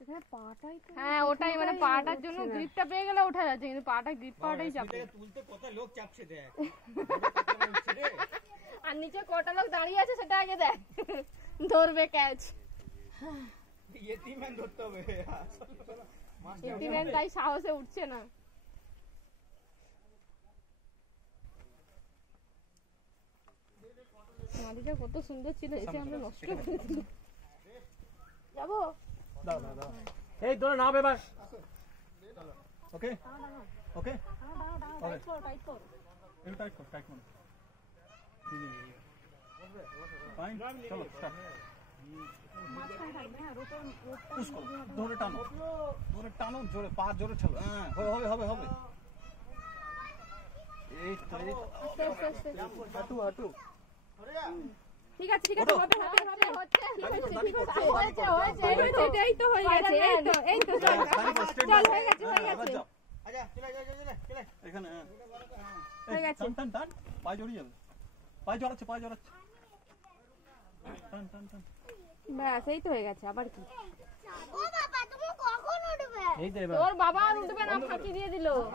এখানে পাটাই তো হ্যাঁ ওটাই মানে পাটার জন্য গ্রিপটা পেয়ে গেলে ওঠা যাচ্ছে, কিন্তু পাটা গ্রিপ পাওয়াটাই চাপে। তুলতে কত লোক চাপছে দেখ। আর নিচে কটা লোক দাঁড়িয়ে আছে সেটা আগে দেখ, ধরবে ক্যাচ। ইয়েতিম্যান ধরতে হবে। ইয়েতিম্যান তাই সাহসে উঠছে না। মাটিটা কত সুন্দর ছিল, এসে আমরা নষ্ট করে দিলাম। যাবো দাও দাও দাও। এই ধরে নাও এবার। ওকে ওকে টাইট কর টাইট কর। একটু টাইট কর, টাইট কর। ফাইন, চলো স্টার্ট। পুশ করো, ধরে টানো, ধরে টানো, জোরে পা জোরে ছেলো। হ্যাঁ হবে হবে হবে হবে। এই তো এই আস্তে আস্তে আস্তে। হাঁটু হাঁটু। ঠিক আছে ঠিক আছে, হবে হবে হবে, হচ্ছে ঠিক হচ্ছে ঠিক হচ্ছে, হয়েছে হয়েছে, এটাই তো হয়ে গেছে। এই তো চল চল, হয়ে গেছে হয়ে গেছে। আচ্ছা চলে চলে চলে এখানে। হয়ে গেছে। টান টান টান, পা জড়িয়ে যাবে। পা জড়াচ্ছে, পা জড়াচ্ছে। টান টান টান। ব্যাস এই তো হয়ে গেছে, আবার কি? ও বাবা তুমি কখন উঠবে? এই দে এবার। তোর বাবা আর উঠবে না, ফাঁকি দিয়ে দিল।